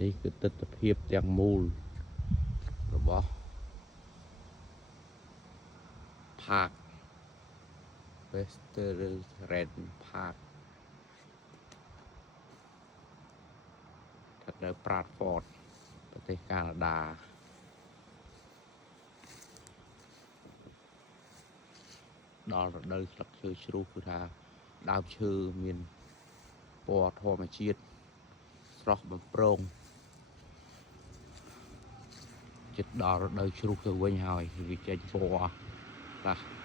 នេះគឺទិដ្ឋភាពទាំងមូលរបស់ Park Western Park ស្ថិតនៅ Bradford ប្រទេសកាណាដាដល់រដូវស្លឹកឈើជ្រុះគឺថាដើមឈើមានពណ៌ធម្មជាតិស្រស់បំព្រងចិត្តដល់រដូវជ្រុះទៅវិញហើយវាចេញពណ៌ខ្លះ